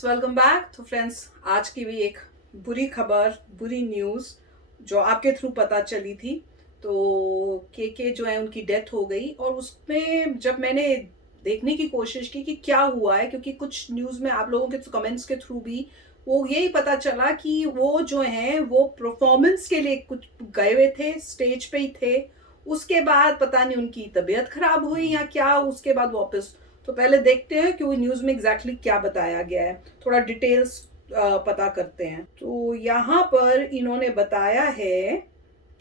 Friends, welcome back. तो friends, आज की भी एक बुरी खबर, बुरी न्यूज़ जो आपके थ्रू पता चली थी। तो के जो है उनकी डेथ हो गई, और उसमें जब मैंने देखने की कोशिश की कि क्या हुआ है, क्योंकि कुछ न्यूज़ में आप लोगों के कमेंट्स के थ्रू भी वो यही पता चला कि वो जो हैं वो परफॉर्मेंस के लिए कुछ गए हुए थे, स्टेज पे ही थे। उसके बाद पता नहीं उनकी तबीयत खराब हुई या क्या, उसके बाद वापस। तो पहले देखते हैं कि वो न्यूज़ में एग्जैक्टली क्या बताया गया है, थोड़ा डिटेल्स पता करते हैं। तो यहाँ पर इन्होंने बताया है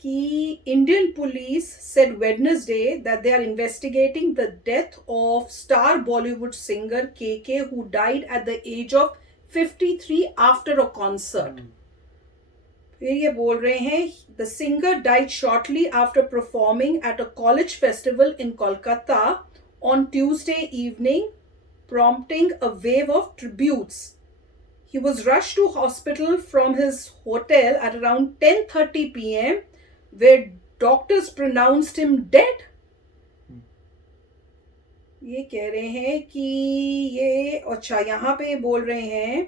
कि Indian police said Wednesday that they are investigating the death of star Bollywood singer KK, who died at the age of 53 after a concert. फिर ये बोल रहे हैं, the singer died shortly after performing at a college festival in Kolkata on Tuesday evening, prompting a wave of tributes. He was rushed to hospital from his hotel at around 10:30 p.m., where doctors pronounced him dead. ये कह रहे हैं कि ये अच्छा, यहाँ पे बोल रहे हैं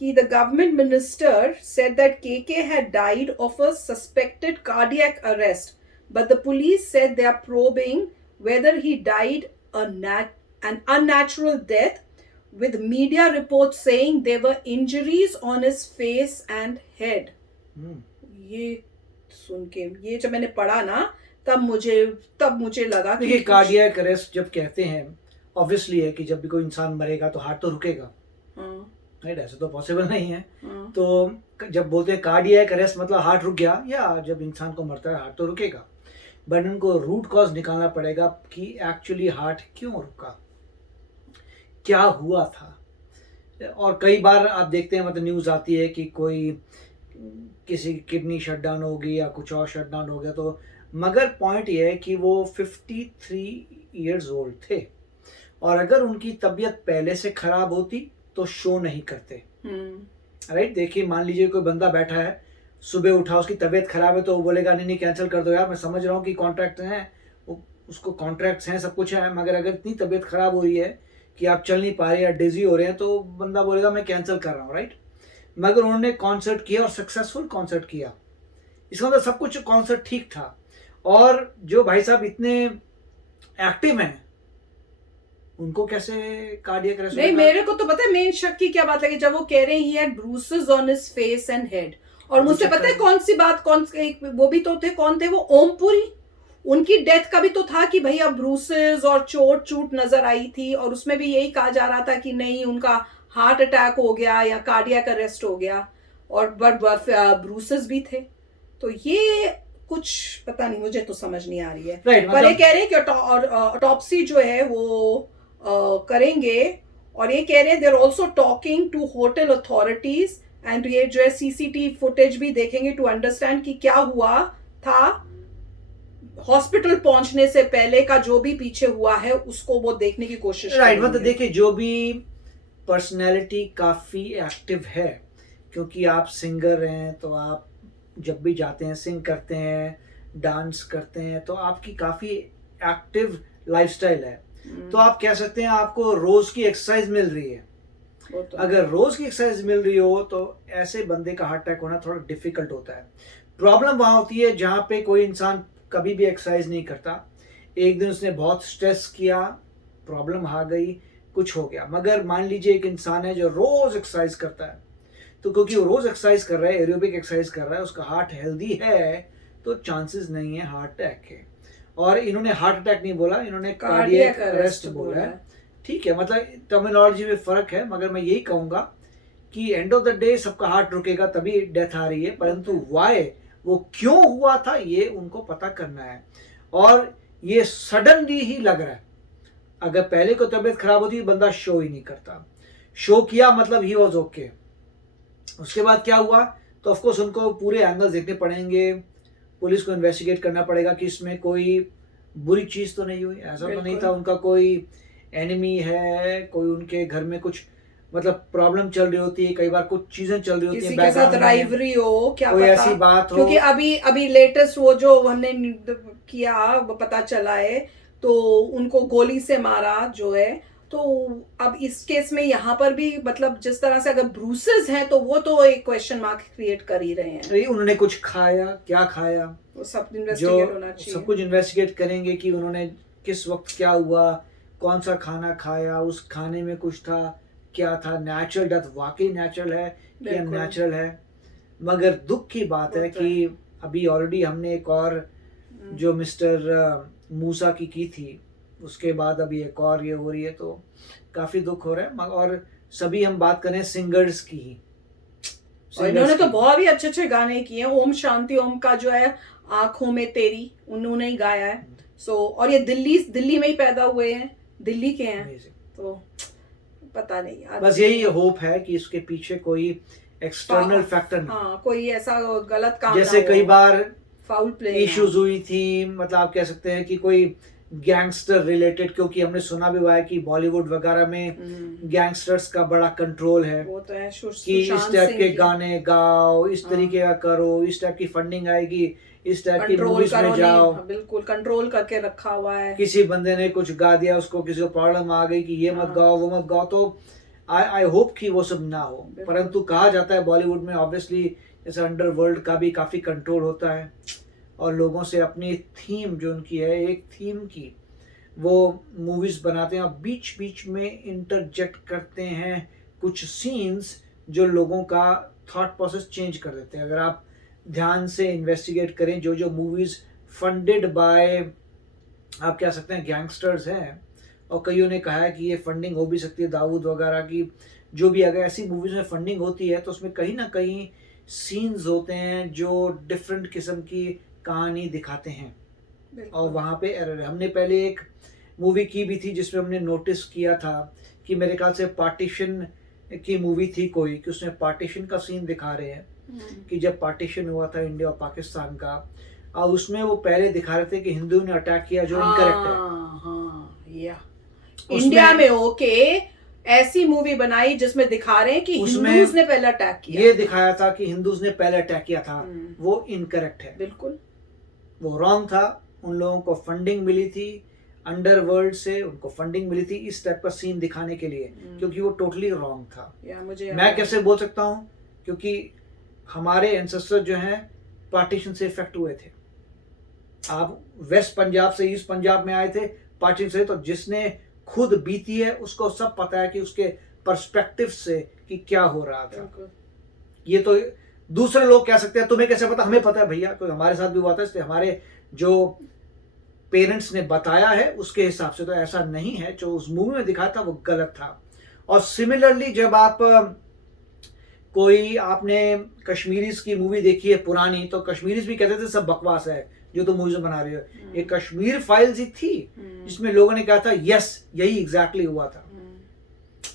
कि the government minister said that KK had died of a suspected cardiac arrest, but the police said they are probing whether he died an unnatural death, with media reports saying there were injuries on his face and head. ये सुन के, ये जब मैंने पढ़ा ना, तब मुझे लगा कि देखिए, कार्डियक अरेस्ट जब कहते हैं, ऑब्वियसली है कि जब भी कोई इंसान मरेगा तो हार्ट तो रुकेगा, राइट? ऐसे तो पॉसिबल नहीं है। तो जब बोलते हैं कार्डियक अरेस्ट मतलब हार्ट रुक गया, या जब इंसान को मरता है हार्ट तो रुकेगा, बट उनको रूट कॉज निकालना पड़ेगा कि एक्चुअली हार्ट क्यों रुका, क्या हुआ था। और कई बार आप देखते हैं, मतलब न्यूज़ आती है कि कोई किसी किडनी शटडाउन होगी या कुछ और शटडाउन हो गया, तो मगर पॉइंट ये है कि वो 53 इयर्स ओल्ड थे, और अगर उनकी तबीयत पहले से खराब होती तो शो नहीं करते, राइट? देखिए, मान लीजिए कोई बंदा बैठा है, सुबह उठा, उसकी तबीयत खराब है, तो वो बोलेगा नहीं कैंसिल कर दो यार, मैं समझ रहा हूँ कि कॉन्ट्रैक्ट हैं, उसको कॉन्ट्रैक्ट्स हैं, सब कुछ है, मगर अगर इतनी तबीयत खराब हो रही है कि आप चल नहीं पा रहे या डिजी हो रहे हैं, तो बंदा बोलेगा मैं कैंसिल कर रहा हूँ, राइट? मगर उन्होंने कॉन्सर्ट किया और सक्सेसफुल कॉन्सर्ट किया, इसका मतलब सब कुछ कॉन्सर्ट ठीक था। और जो भाई साहब इतने एक्टिव हैं, उनको कैसे कार्डियक अरेस्ट? नहीं, मेरे को तो पता है मेन शक की क्या बात लगी, जब वो कह रहे हैं he had bruises on his face and head. और मुझसे पता है कौन सी बात, वो भी तो थे, कौन थे वो, ओमपुरी। उनकी डेथ का भी तो था कि भैया ब्रूसेस और चोट चूट नजर आई थी, और उसमें भी यही कहा जा रहा था कि नहीं, उनका हार्ट अटैक हो गया या कार्डियक अरेस्ट हो गया, और ब्रूसेस भी थे। तो ये कुछ पता नहीं, मुझे तो समझ नहीं आ रही है। पर ये कह रहे हैं कि ऑटोप्सी जो है वो करेंगे, और ये कह रहे हैं there also talking to hotel authorities, and ये जो है सीसीटीवी फुटेज भी देखेंगे टू अंडरस्टैंड कि क्या हुआ था हॉस्पिटल पहुंचने से पहले का, जो भी पीछे हुआ है उसको वो देखने की कोशिश, राइट? मतलब देखिए, जो भी पर्सनैलिटी काफ़ी एक्टिव है, क्योंकि आप सिंगर हैं, तो आप जब भी जाते हैं, सिंग करते हैं, डांस करते हैं, तो आपकी काफ़ी एक्टिव लाइफस्टाइल है। तो आप कह सकते हैं आपको रोज़ की एक्सरसाइज मिल रही है। तो अगर रोज़ की एक्सरसाइज मिल रही हो तो ऐसे बंदे का हार्ट अटैक होना थोड़ा डिफिकल्ट होता है। प्रॉब्लम वहाँ होती है जहाँ पे कोई इंसान कभी भी एक्सरसाइज नहीं करता, एक दिन उसने बहुत स्ट्रेस किया, प्रॉब्लम आ गई, कुछ हो गया। मगर मान लीजिए एक इंसान है जो रोज़ एक्सरसाइज करता है, तो क्योंकि वो रोज़ एक्सरसाइज कर रहा है, एरोबिक एक्सरसाइज कर रहा है, उसका हार्ट हेल्दी है, तो चांसेस नहीं है हार्ट अटैक के। और इन्होंने हार्ट अटैक नहीं बोला, इन्होंने कार्डियक अरेस्ट बोला है। ठीक है, मतलब टर्मिनोलॉजी में फ़र्क है, मगर मैं यही कहूँगा कि एंड ऑफ द डे सबका हार्ट रुकेगा तभी डेथ आ रही है, परंतु वाई, वो क्यों हुआ था, ये उनको पता करना है। और ये सडनली ही लग रहा है, अगर पहले को तबीयत खराब होती बंदा शो ही नहीं करता, शो किया मतलब ही वॉज ओके। उसके बाद क्या हुआ, तो ऑफकोर्स उनको पूरे एंगल्स देखने पड़ेंगे, पुलिस को इन्वेस्टिगेट करना पड़ेगा कि इसमें कोई बुरी चीज़ तो नहीं हुई, ऐसा तो नहीं था उनका कोई एनिमी है, कोई उनके घर में कुछ मतलब प्रॉब्लम चल रही होती है, कई बार कुछ चीजें चल रही होती हैं, किसी के साथ राइवरी हो, क्या कोई पता, ऐसी बात हो। क्योंकि अभी लेटेस्ट वो जो हमने किया वो पता चला है, तो उनको गोली से मारा जो है, तो अब इस केस में यहाँ पर भी मतलब जिस तरह से अगर ब्रूसेस हैं तो वो तो एक क्वेश्चन मार्क क्रिएट कर ही रहे हैं। अरे उन्होंने कुछ खाया, क्या खाया, वो सब जो इन्वेस्टिगेट होना चाहिए। सब कुछ इन्वेस्टिगेट करेंगे कि उन्होंने किस वक्त क्या हुआ, कौन सा खाना खाया, उस खाने में कुछ था, क्या था, नेचुरल डेथ वाकई नेचुरल है कि बिल्कुल। अननेचुरल है। मगर दुख की बात है वो तो कि अभी ऑलरेडी हमने एक और जो मिस्टर मूसा की थी, उसके बाद अभी एक और ये हो रही है, तो काफी दुख हो रहा है। और सभी हम बात करें सिंगर्स की ही, और इन्होंने तो की। बहुत ही अच्छे अच्छे गाने किए हैं। ओम शांति ओम का जो है आंखों में तेरी उन्होंने ही गाया है। सो और ये दिल्ली में ही पैदा हुए हैं, दिल्ली के हैं। Amazing. तो पता नहीं यार, बस यही होप है कि इसके पीछे कोई एक्सटर्नल फैक्टर नहीं, हाँ कोई ऐसा गलत काम जैसे ना कई हो, बार फाउल प्ले इश्यूज हुई थी, मतलब आप कह सकते हैं कि कोई गैंगस्टर रिलेटेड, क्योंकि हमने सुना भी हुआ है कि बॉलीवुड वगैरह में गैंगस्टर्स का बड़ा कंट्रोल है वो तो है। कि इस टाइप के गाने गाओ, इस तरीके का करो, इस टाइप की फंडिंग आएगी, इस टाइप की कंट्रोल मूवीज करो में जाओ। नहीं, बिल्कुल कंट्रोल करके रखा हुआ है। किसी बंदे ने कुछ गा दिया, उसको किसी को प्रॉब्लम आ गई कि ये मत गाओ, वो मत गाओ, तो आई होप कि वो सब ना हो। परंतु कहा जाता है बॉलीवुड में ऑब्वियसली जैसे अंडरवर्ल्ड का भी काफी कंट्रोल होता है, और लोगों से अपनी थीम जो उनकी है, एक थीम की वो मूवीज बनाते हैं और बीच बीच में इंटरजेक्ट करते हैं कुछ सीन्स जो लोगों का थॉट प्रोसेस चेंज कर देते हैं। अगर आप ध्यान से इन्वेस्टिगेट करें, जो जो मूवीज फंडेड बाय आप कह सकते हैं गैंगस्टर्स हैं, और कईयों ने कहा है कि ये फंडिंग हो भी सकती है दाऊद वगैरह की, जो भी अगर ऐसी मूवीज में फंडिंग होती है तो उसमें कहीं ना कहीं सीन्स होते हैं जो डिफरेंट किस्म की कहानी दिखाते हैं, और वहाँ पे एरर है। हमने पहले एक मूवी की भी थी जिसमें हमने नोटिस किया था कि मेरे ख्याल से पार्टीशन की मूवी थी कोई, कि उसमें पार्टीशन का सीन दिखा रहे हैं कि जब पार्टीशन हुआ था इंडिया और पाकिस्तान का, और उसमें वो पहले दिखा रहे थे कि हिंदू ने अटैक किया, जो इनकरेक्ट है। हाँ, या इंडिया में ओके ऐसी मूवी बनाई जिसमें दिखा रहे हैं कि हिंदूज ने पहले अटैक किया, ये दिखाया था कि हिंदूज ने पहले अटैक किया था, वो इनकरेक्ट है, बिल्कुल वो रॉन्ग था। उन लोगों को फंडिंग मिली थी अंडरवर्ल्ड से, उनको फंडिंग मिली थी इस टाइप का सीन दिखाने के लिए, क्योंकि वो टोटली रॉन्ग था। मैं कैसे बोल सकता हूँ, क्योंकि हमारे एंसेस्टर जो हैं पार्टीशन से इफेक्ट हुए थे। आप वेस्ट पंजाब से ईस्ट पंजाब में आए थे पार्टीशन से, तो जिसने खुद बीती है उसको सब पता है कि उसके पर्सपेक्टिव से कि क्या हो रहा था। ये तो दूसरे लोग कह सकते हैं तुम्हें कैसे पता, हमें पता है भैया, कोई हमारे साथ भी हुआ था, इसलिए हमारे जो पेरेंट्स ने बताया है उसके हिसाब से तो ऐसा नहीं है। जो उस मूवी में दिखाया था वो गलत था। और सिमिलरली जब आप कोई आपने कश्मीरीज की मूवी देखी है पुरानी, तो कश्मीरीज भी कहते थे सब बकवास है जो तुम मूवीज बना रही हो। ये कश्मीर फाइल्स ही थी जिसमें लोगों ने कहा था यस यही एग्जैक्टली हुआ था।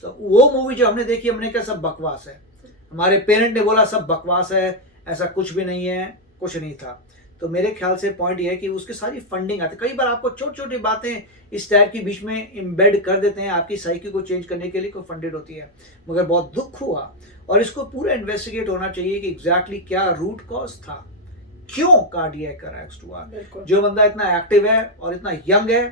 तो वो मूवी जो हमने देखी, हमने कहा सब बकवास है, हमारे पेरेंट ने बोला सब बकवास है, ऐसा कुछ भी नहीं है, कुछ नहीं था। तो मेरे ख्याल से पॉइंट ये है कि उसकी सारी फंडिंग आती है। कई बार आपको छोटी छोटी बातें इस टाइप की बीच में इम्बेड कर देते हैं, आपकी साइकी को चेंज करने के लिए कोई फंडेड होती है। मगर बहुत दुख हुआ, और इसको पूरा इन्वेस्टिगेट होना चाहिए कि एग्जैक्टली क्या रूट कॉज था, क्यों कार्डियक अरेस्ट हुआ। जो बंदा इतना एक्टिव है और इतना यंग है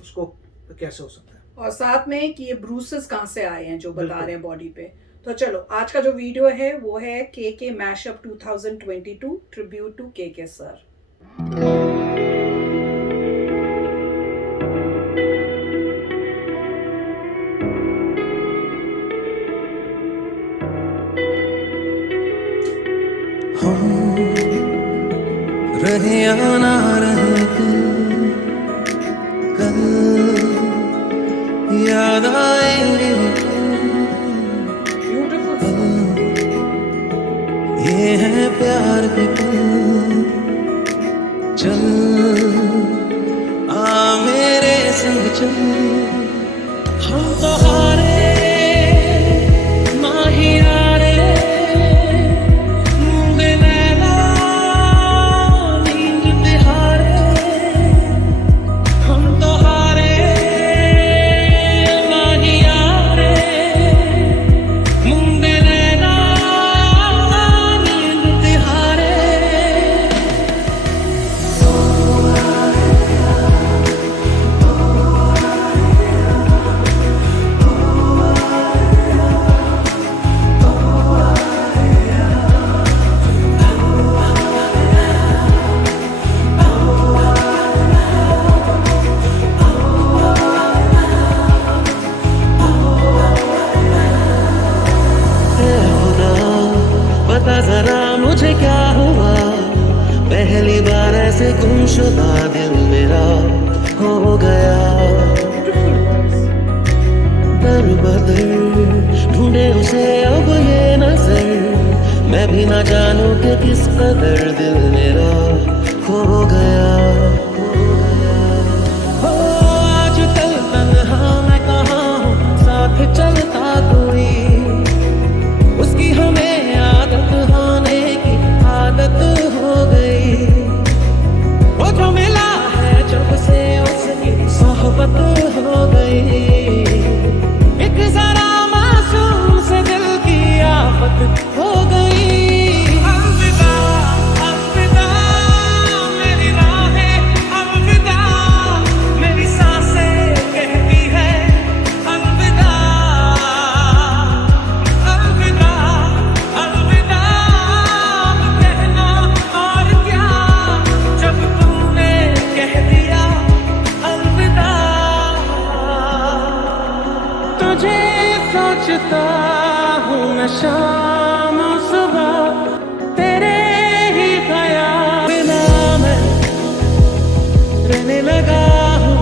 उसको कैसे हो सकता है, और साथ में कि ये ब्रूसेस कहाँ से आए हैं जो बता रहे हैं बॉडी पे। तो चलो आज का जो वीडियो है वो है के मैशअप 2022 ट्रिब्यूट टू के सर। हम रहे या ना रहे कल याद आएंगे ये है प्यार के पल। चल आ मेरे संग चल, हम तो हारे ना ही हारे, नींद नैना नींद बिहारे, हम तो हारे ना ही हारे, नींद नैना नींद बिहारे। कैसे गुमशुदा दिल मेरा हो गया, दर बदर ढूंढे उसे अब ये नजर, मैं भी ना जानूं कि किस कदर दिल मेरा खो गया। हो आजकल तन्हा मैं कहाँ हूँ, साथ चलता कोई, उसकी हमें आदत होने की आदत हो गई। वो जो मिला है जब से उसकी सोहबत हो गई, एक जरा मासूम से दिल की आफत हो गई। अलविदा अलविदा मेरी राहें, अलविदा मेरी सांसें कहती है अलविदा, अलविदा अलविदा कहना और क्या, जब तुमने कह दिया अलविदा। तुझे सोचता हूँ मैं शाम सुबह, तेरे ही ख्याल बिना मैं रहने लगा हूँ,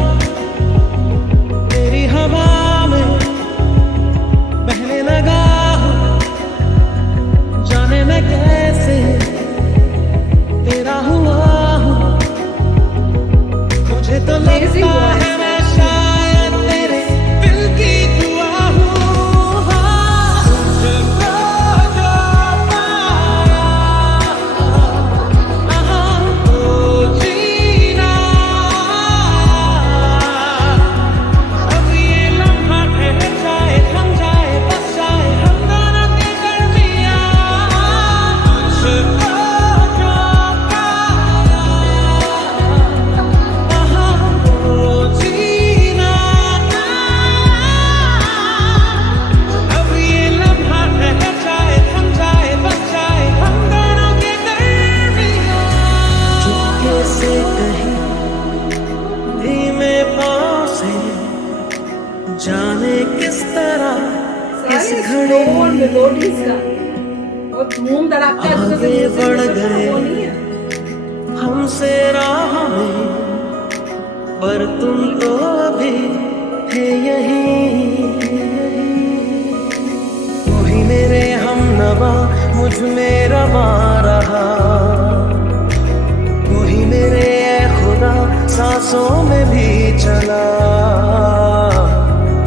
तेरी हवा में बहने लगा हूँ, जाने मैं कैसे तेरा हुआ हूँ। मुझे तो Amazing लगता voice. है मैं शायद तेरे दिल की दुआ हूँ। हाँ, तुझको जो पाया, तो जीना, अब ये लम्हा ठहर जाए, थम जाए, बस जाए हम दोनों के दरमियाँ। तुझको जो पाया, तो जीना, अब ये लम्हा ठहर जाए, थम जाए, बस जाए हम दोनों के दरमियाँ। चुपके से कहीं धीमे पाँव से, जाने किस तरह इस सारे घड़ी स्लो और मेलोडीज का और धूम धड़ाका आगे जैसे बढ़ music गए। वो नहीं है। हमसे राह में, पर तुम तो अभी है यहीं। वही मेरे हमनवा मुझ में रवा रहा, वही मेरे ए खुदा सांसों में भी चला,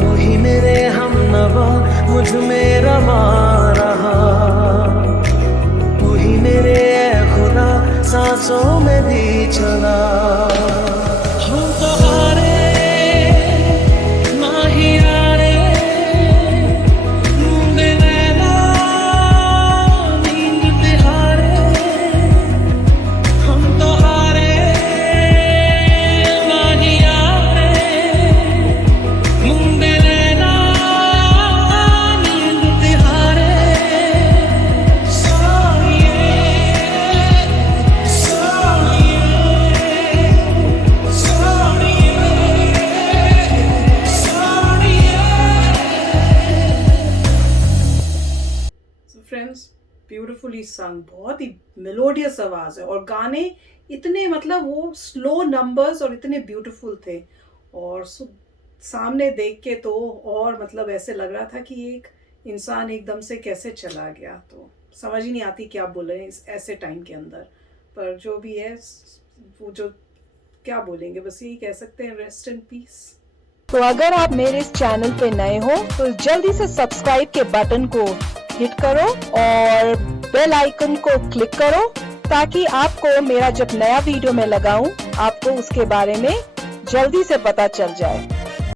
वही मेरे हमनवा मुझ में रवा रहा, वही मेरे ए खुदा सांसों में भी चला। हम तो हारे माहियारे, नींद नैना नींद तिहारे, हम तो हारे माहियारे, नींद नैना नींद तिहारे। सोनिए सोनिए So friends, ब्यूटिफुली संग, बहुत ही मेलोडियस आवाज है और गाने इतने मतलब वो स्लो नंबर्स और इतने ब्यूटीफुल थे। और सामने देख के तो और मतलब ऐसे लग रहा था कि एक इंसान एकदम से कैसे चला गया, तो समझ ही नहीं आती क्या बोले इस ऐसे टाइम के अंदर। पर जो भी है वो जो क्या बोलेंगे, बस यही कह सकते हैं, रेस्ट इन पीस। तो अगर आप मेरे इस चैनल पे नए हो तो जल्दी से सब्सक्राइब के बटन को हिट करो और बेल आइकन को क्लिक करो, ताकि आपको मेरा जब नया वीडियो मैं लगाऊं आपको उसके बारे में जल्दी से पता चल जाए।